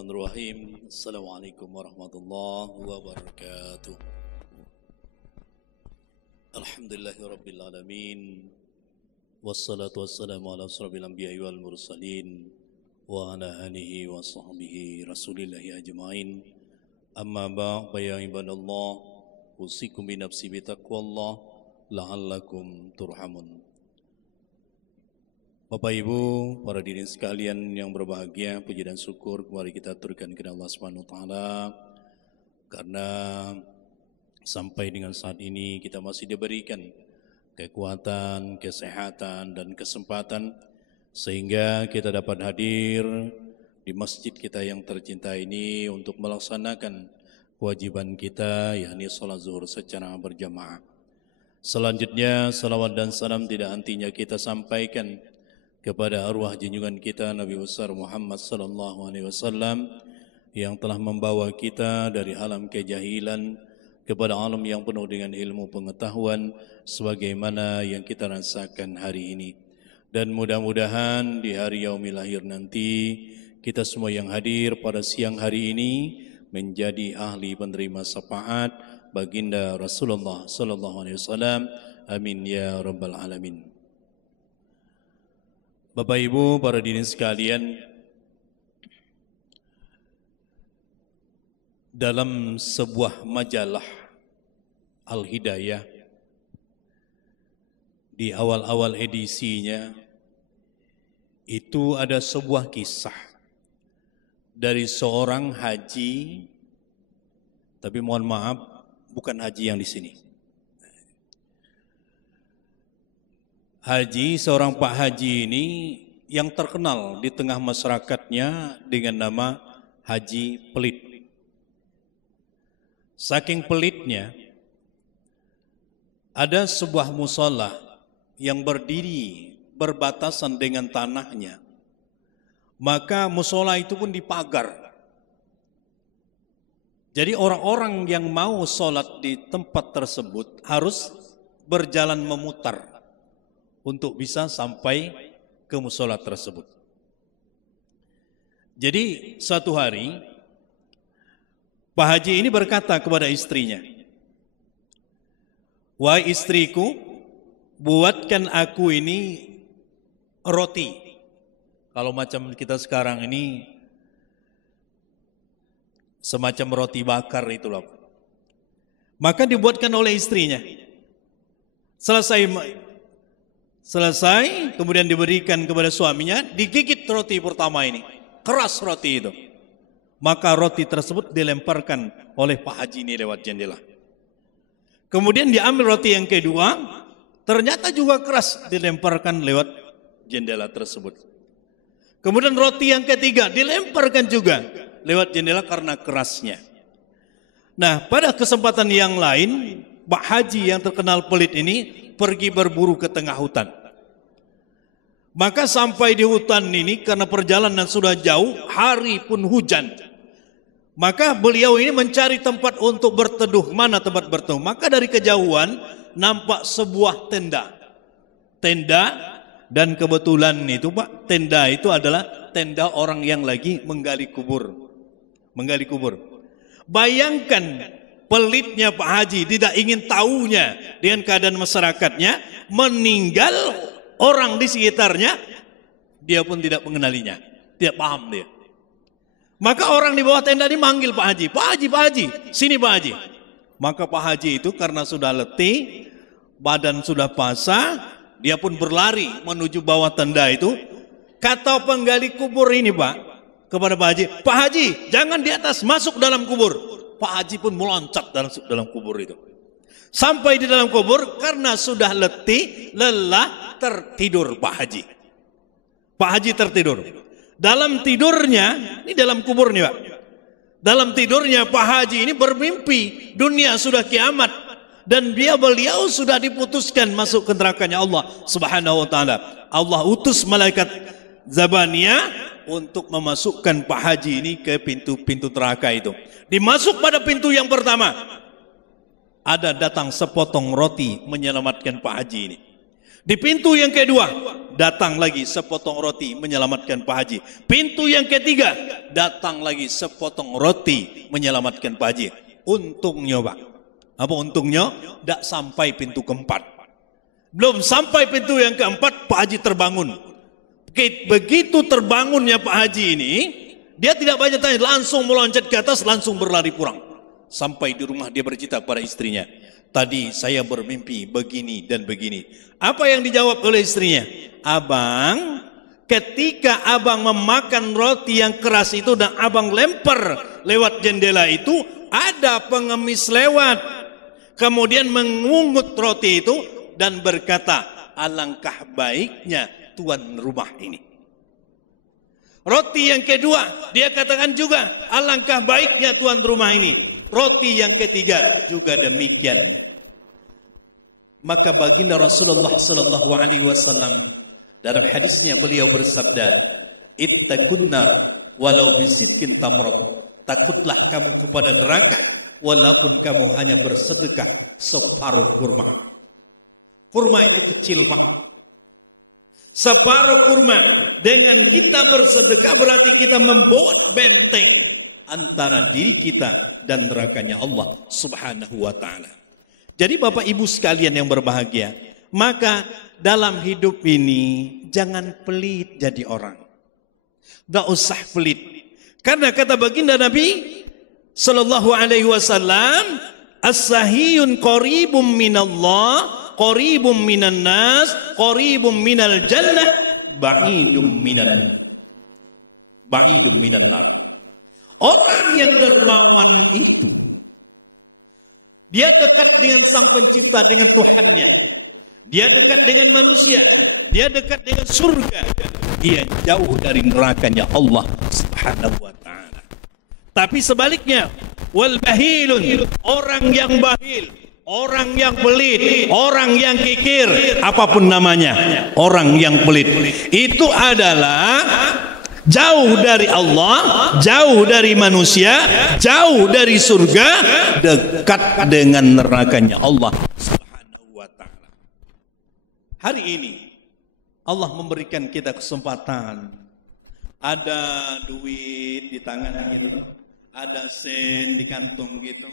Bismillahirrahmanirrahim. Assalamualaikum warahmatullahi wabarakatuh. Alhamdulillahirabbil alamin. Wassalatu wassalamu ala asyrafil anbiya'i wal mursalin wa ala alihi wa sahbihi rasulillahi ajmain. Amma ba'd, ya ibadallah, usikum bi nafsi bi taqwallah la'allakum turhamun. Bapak Ibu, para hadirin sekalian yang berbahagia, puji dan syukur kembali kita aturkan kepada Allah Subhanahu wa taala karena sampai dengan saat ini kita masih diberikan kekuatan, kesehatan dan kesempatan sehingga kita dapat hadir di masjid kita yang tercinta ini untuk melaksanakan kewajiban kita, yakni salat zuhur secara berjamaah. Selanjutnya salawat dan salam tidak hentinya kita sampaikan kepada arwah junjungan kita Nabi besar Muhammad sallallahu alaihi wasallam yang telah membawa kita dari alam kejahilan kepada alam yang penuh dengan ilmu pengetahuan sebagaimana yang kita rasakan hari ini. Dan mudah-mudahan di hari yaumil akhir nanti kita semua yang hadir pada siang hari ini menjadi ahli penerima syafaat baginda Rasulullah sallallahu alaihi wasallam. Amin ya rabbal alamin. Bapak Ibu, para hadirin sekalian, dalam sebuah majalah Al-Hidayah di awal-awal edisinya itu ada sebuah kisah dari seorang haji, tapi mohon maaf bukan haji yang di sini. Haji, seorang Pak Haji ini yang terkenal di tengah masyarakatnya dengan nama Haji Pelit. Saking pelitnya, ada sebuah mushola yang berdiri berbatasan dengan tanahnya. Maka mushola itu pun dipagar. Jadi orang-orang yang mau sholat di tempat tersebut harus berjalan memutar untuk bisa sampai ke mushola tersebut. Jadi suatu hari Pak Haji ini berkata kepada istrinya, "Wahai istriku, buatkan aku ini roti." Kalau macam kita sekarang ini semacam roti bakar itulah. Maka dibuatkan oleh istrinya. Selesai, kemudian diberikan kepada suaminya, digigit roti pertama ini. Keras roti itu. Maka roti tersebut dilemparkan oleh Pak Haji ini lewat jendela. Kemudian diambil roti yang kedua, ternyata juga keras, dilemparkan lewat jendela tersebut. Kemudian roti yang ketiga dilemparkan juga lewat jendela karena kerasnya. Nah, pada kesempatan yang lain, Pak Haji yang terkenal pelit ini pergi berburu ke tengah hutan. Maka sampai di hutan ini karena perjalanan sudah jauh, hari pun hujan. Maka beliau ini mencari tempat untuk berteduh. Mana tempat berteduh? Maka dari kejauhan nampak sebuah tenda. Tenda, dan kebetulan itu Pak, tenda itu adalah tenda orang yang lagi menggali kubur. Menggali kubur. Bayangkan pelitnya Pak Haji, tidak ingin tahunya dengan keadaan masyarakatnya, meninggal orang di sekitarnya, dia pun tidak mengenalinya, tidak paham dia. Maka orang di bawah tenda ini manggil Pak Haji, "Pak Haji, Pak Haji, sini Pak Haji." Maka Pak Haji itu karena sudah letih, badan sudah pasah, dia pun berlari menuju bawah tenda itu. Kata penggali kubur ini Pak, kepada Pak Haji, "Pak Haji, jangan di atas, masuk dalam kubur." Pak Haji pun meloncat dalam kubur itu. Sampai di dalam kubur karena sudah letih, lelah, tertidur Pak Haji. Pak Haji tertidur. Dalam tidurnya, ini dalam kubur nih Pak. Dalam tidurnya Pak Haji ini bermimpi dunia sudah kiamat dan beliau sudah diputuskan masuk ke nerakanya Allah Subhanahu wa taala. Allah utus malaikat Zabaniyah untuk memasukkan Pak Haji ini ke pintu-pintu neraka itu. Dimasuk pada pintu yang pertama. Ada datang sepotong roti menyelamatkan Pak Haji ini. Di pintu yang kedua, datang lagi sepotong roti menyelamatkan Pak Haji. Pintu yang ketiga, datang lagi sepotong roti menyelamatkan Pak Haji. Untungnya Pak, apa untungnya? Tidak sampai pintu keempat. Belum sampai pintu yang keempat, Pak Haji terbangun. Begitu terbangunnya Pak Haji ini, dia tidak banyak tanya, langsung meloncat ke atas, langsung berlari pulang. Sampai di rumah dia bercerita kepada istrinya, tadi saya bermimpi begini dan begini. Apa yang dijawab oleh istrinya? Abang, ketika abang memakan roti yang keras itu dan abang lempar lewat jendela itu, ada pengemis lewat. Kemudian mengungut roti itu dan berkata, alangkah baiknya tuan rumah ini. Roti yang kedua, dia katakan juga, alangkah baiknya tuan rumah ini. Roti yang ketiga juga demikian. Maka baginda Rasulullah sallallahu alaihi wasallam dalam hadisnya beliau bersabda, ittaqun nar walau bisidkin tamrat. Takutlah kamu kepada neraka walaupun kamu hanya bersedekah separuh kurma. Kurma itu kecil Pak. Separuh kurma, dengan kita bersedekah berarti kita membuat benteng antara diri kita dan nerakanya Allah Subhanahu wa ta'ala. Jadi Bapak Ibu sekalian yang berbahagia, maka dalam hidup ini jangan pelit jadi orang. Tidak usah pelit. Karena kata baginda Nabi sallallahu alaihi wasallam, as-sahiyun qaribum minallah, qaribum minan nas, qaribum minal jannah, ba'idum minan nar. Orang yang dermawan itu, dia dekat dengan Sang Pencipta, dengan Tuhannya. Dia dekat dengan manusia. Dia dekat dengan surga. Dia jauh dari nerakanya Allah Subhanahu wa ta'ala. Tapi sebaliknya, wal bahilun, orang yang bahil, orang yang pelit, orang yang kikir, apapun namanya, orang yang pelit, itu adalah jauh dari Allah, jauh dari manusia, jauh dari surga, dekat dengan nerakanya Allah Subhanahu wa ta'ala. Hari ini Allah memberikan kita kesempatan. Ada duit di tangan gitu, ada sen di kantong gitu.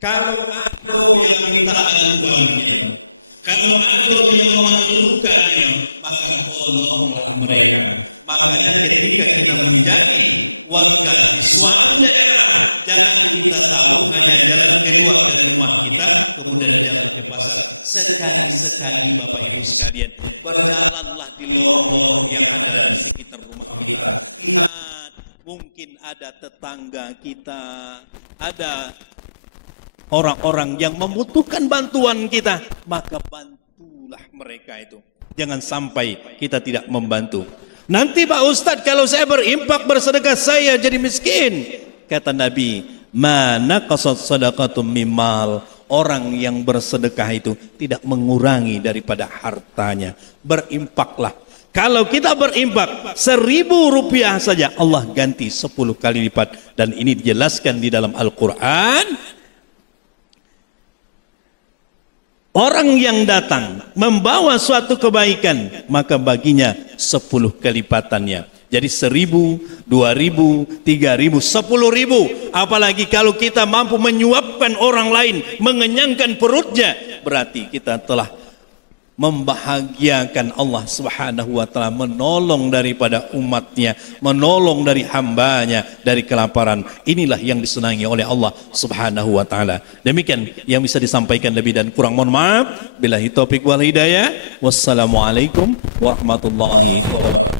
Kalau ada yang minta uangnya, kalau ada yang memerlukannya, maka tolonglah mereka. Makanya ketika kita menjadi warga di suatu daerah, jangan kita tahu hanya jalan keluar dari rumah kita, kemudian jalan ke pasar. Sekali-sekali Bapak Ibu sekalian, berjalanlah di lorong-lorong yang ada di sekitar rumah kita. Lihat, mungkin ada tetangga kita, ada orang-orang yang membutuhkan bantuan kita, maka bantulah mereka itu. Jangan sampai kita tidak membantu. Nanti Pak Ustadz, kalau saya berimpak bersedekah saya jadi miskin. Kata Nabi, mana qasad sadaqatum mimal. Orang yang bersedekah itu tidak mengurangi daripada hartanya. Berimpaklah. Kalau kita berimpak 1.000 rupiah saja, Allah ganti 10 kali lipat. Dan ini dijelaskan di dalam Al-Quran. Orang yang datang membawa suatu kebaikan, maka baginya 10 kelipatannya. Jadi 1.000, 2.000, 3.000, 10.000. Apalagi kalau kita mampu menyuapkan orang lain, mengenyangkan perutnya, berarti kita telah membahagiakan Allah Subhanahu wa ta'ala, menolong daripada umatnya, menolong dari hambanya dari kelaparan. Inilah yang disenangi oleh Allah Subhanahu wa ta'ala. Demikian yang bisa disampaikan, lebih dan kurang mohon maaf. Billahi taufiq wal hidayah. Wassalamualaikum warahmatullahi wabarakatuh.